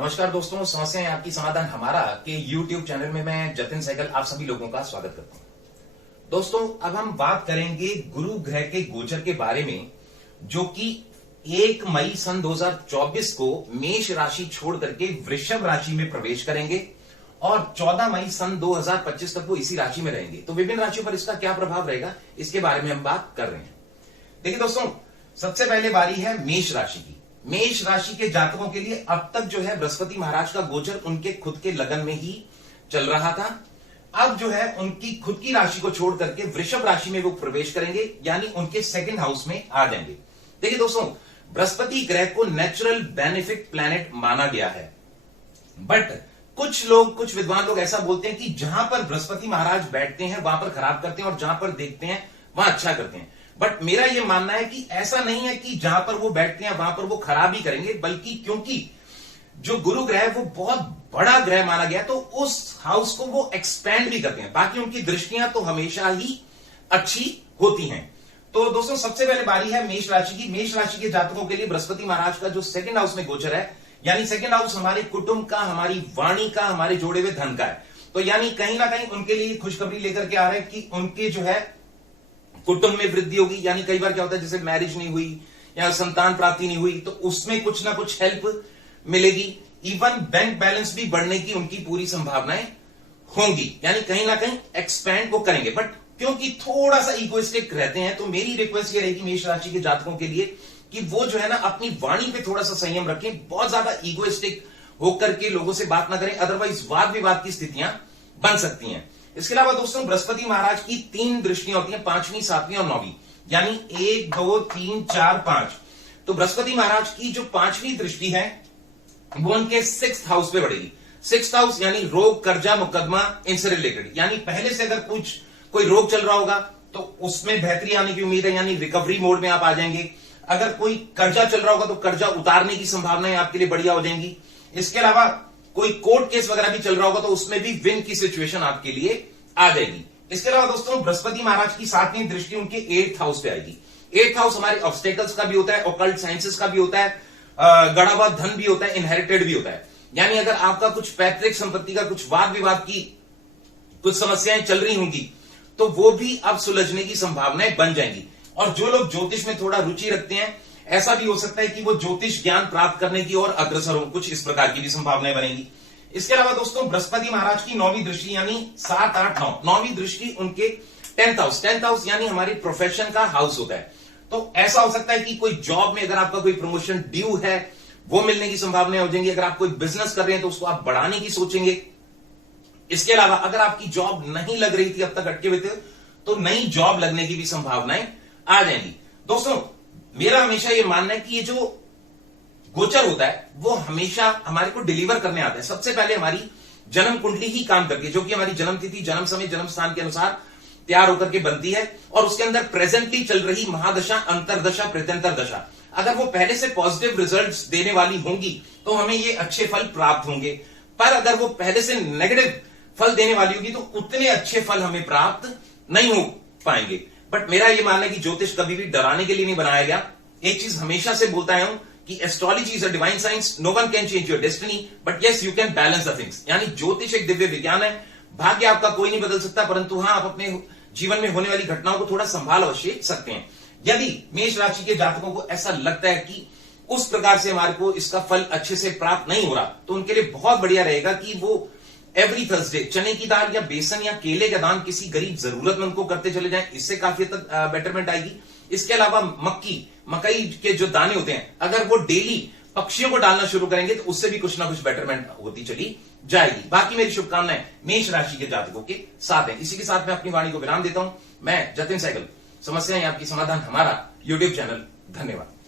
नमस्कार दोस्तों, समस्याएं आपकी समाधान हमारा के YouTube चैनल में मैं जतिन सहगल आप सभी लोगों का स्वागत करता हूं। दोस्तों, अब हम बात करेंगे गुरु ग्रह के गोचर के बारे में, जो कि 1 मई सन 2024 को मेष राशि छोड़ करके वृषभ राशि में प्रवेश करेंगे और 14 मई सन 2025 तक वो इसी राशि में रहेंगे। तो विभिन्न राशियों पर इसका क्या प्रभाव रहेगा, इसके बारे में हम बात कर रहे हैं। देखिए दोस्तों, सबसे पहले बारी है मेष राशि की। मेष राशि के जातकों के लिए अब तक जो है बृहस्पति महाराज का गोचर उनके खुद के लगन में ही चल रहा था। अब जो है उनकी खुद की राशि को छोड़ करके वृषभ राशि में वो प्रवेश करेंगे, यानी उनके सेकंड हाउस में आ जाएंगे। देखिए दोस्तों, बृहस्पति ग्रह को नेचुरल बेनिफिट प्लैनेट माना गया है, बट कुछ विद्वान लोग ऐसा बोलते हैं कि जहां पर बृहस्पति महाराज बैठते हैं वहां पर खराब करते हैं और जहां पर देखते हैं वहां अच्छा करते हैं। बट मेरा यह मानना है कि ऐसा नहीं है कि जहां पर वो बैठते हैं वहां पर वो खराब ही करेंगे, बल्कि क्योंकि जो गुरु ग्रह है वो बहुत बड़ा ग्रह माना गया, तो उस हाउस को वो एक्सपेंड भी करते हैं। बाकी उनकी दृष्टियां तो हमेशा ही अच्छी होती हैं। तो दोस्तों, सबसे पहले बारी है मेष राशि की। मेष राशि के जातकों के लिए बृहस्पति महाराज का जो सेकंड हाउस में गोचर है, यानी सेकंड हाउस हमारे कुटुंब का, हमारी वाणी का, हमारे जोड़े हुए धन का है। तो यानी कहीं ना कहीं उनके लिए खुशखबरी लेकर के आ रहे हैं कि उनके जो है कुटुंब में वृद्धि होगी। यानी कई बार क्या होता है, जैसे मैरिज नहीं हुई या संतान प्राप्ति नहीं हुई, तो उसमें कुछ ना कुछ हेल्प मिलेगी। इवन बैंक बैलेंस भी बढ़ने की उनकी पूरी संभावनाएं होंगी, यानी कहीं ना कहीं एक्सपेंड वो करेंगे। बट क्योंकि थोड़ा सा इगोइस्टिक रहते हैं, तो मेरी रिक्वेस्ट ये रहेगी मेष राशि के जातकों के लिए कि वो जो है ना अपनी वाणी पे थोड़ा सा संयम रखें, बहुत ज्यादा इगोइस्टिक होकर के लोगों से बात ना करें, अदरवाइज वाद विवाद की स्थितियां बन सकती हैं। इसके अलावा दोस्तों, बृहस्पति महाराज की 3 दृष्टियां होती हैं, 5वीं, 7वीं और 9वीं, यानी 1, 2, 3, 4, 5। तो बृहस्पति महाराज की जो 5वीं दृष्टि है वो उनके 6th हाउस पे बढ़ेगी। 6th हाउस यानी रोग, कर्जा, मुकदमा, इनसे रिलेटेड, यानी पहले से अगर कोई रोग चल रहा होगा तो उसमें बेहतरी आने की उम्मीद है, यानी रिकवरी मोड में आप आ जाएंगे। अगर कोई कर्जा चल रहा होगा तो कर्जा उतारने की संभावनाएं आपके लिए बढ़िया हो जाएंगी। इसके अलावा कोई कोर्ट केस वगैरह भी चल रहा होगा तो उसमें भी विन की सिचुएशन आपके लिए आ जाएगी। इसके अलावा दोस्तों, बृहस्पति महाराज की 7वीं दृष्टि उनके 8th हाउस पे आएगी। 8th हाउस हमारे ऑब्स्टेकल्स का भी होता है, ऑकल्ट साइंसेस का भी होता है, गड़ा हुआ धन भी होता है, इनहेरिटेड भी होता है। यानी अगर आपका कुछ पैतृक संपत्ति का कुछ वाद विवाद की कुछ समस्याएं चल रही होंगी तो वो भी अब सुलझने की संभावनाएं बन जाएंगी। और जो लोग ज्योतिष में थोड़ा रुचि रखते हैं, ऐसा भी हो सकता है कि वो ज्योतिष ज्ञान प्राप्त करने की ओर अग्रसर हो, कुछ इस प्रकार की भी संभावनाएं बनेंगी। इसके अलावा दोस्तों, बृहस्पति महाराज की 9वीं दृष्टि यानी 7, 8, 9, 9वीं दृष्टि उनके 10th हाउस। 10th हाउस यानी हमारी प्रोफेशन का हाउस होता है। तो ऐसा हो सकता है कि कोई जॉब में अगर आपका कोई प्रमोशन ड्यू है वो मिलने की संभावनाएं हो जाएंगी। अगर आप कोई बिजनेस कर रहे हैं तो उसको आप बढ़ाने की सोचेंगे। इसके अलावा अगर आपकी जॉब नहीं लग रही थी, अब तक अटके हुए थे, तो नई जॉब लगने की भी संभावनाएं आ जाएंगी। दोस्तों, मेरा हमेशा यह मानना है कि ये जो गोचर होता है वो हमेशा हमारे को डिलीवर करने आता है। सबसे पहले हमारी जन्म कुंडली ही काम करती है, जो कि हमारी जन्म तिथि, जन्म समय, जन्म स्थान के अनुसार तैयार होकर के बनती है। और उसके अंदर प्रेजेंटली चल रही महादशा, अंतरदशा, प्रत्यंतर दशा, अगर वो पहले से पॉजिटिव रिजल्ट्स देने वाली होंगी तो हमें ये अच्छे फल प्राप्त होंगे। पर अगर वो पहले से नेगेटिव फल देने वाली होगी तो उतने अच्छे फल हमें प्राप्त नहीं हो पाएंगे। बट मेरा ये मानना है कि ज्योतिष कभी भी डराने के लिए नहीं बनाया गया। एक चीज हमेशा से बोलता हूं कि astrology is a divine science, no one can change your destiny, but yes you can balance the things. यानी ज्योतिष एक दिव्य विज्ञान है, भाग्य आपका कोई नहीं बदल सकता, परंतु हां, आप अपने जीवन में होने वाली घटनाओं को थोड़ा संभाल अवश्य सकते हैं। यदि मेष राशि के जातकों को ऐसा लगता है कि उस प्रकार से हमारे को इसका फल अच्छे से प्राप्त नहीं हो रहा, तो उनके लिए बहुत बढ़िया रहेगा कि वो एवरी थर्सडे चने की दाल या बेसन या केले का दान किसी गरीब जरूरतमंद को करते चले जाएं, इससे काफी तक बेटरमेंट आएगी। इसके अलावा मकई के जो दाने होते हैं, अगर वो डेली पक्षियों को डालना शुरू करेंगे तो उससे भी कुछ ना कुछ बेटरमेंट होती चली जाएगी। बाकी मेरी शुभकामनाएं मेष राशि के जातकों के साथ हैं। इसी के साथ मैं अपनी वाणी को विराम देता हूं। मैं जतिन सहगल, समस्याएं आपकी समाधान हमारा YouTube चैनल। धन्यवाद।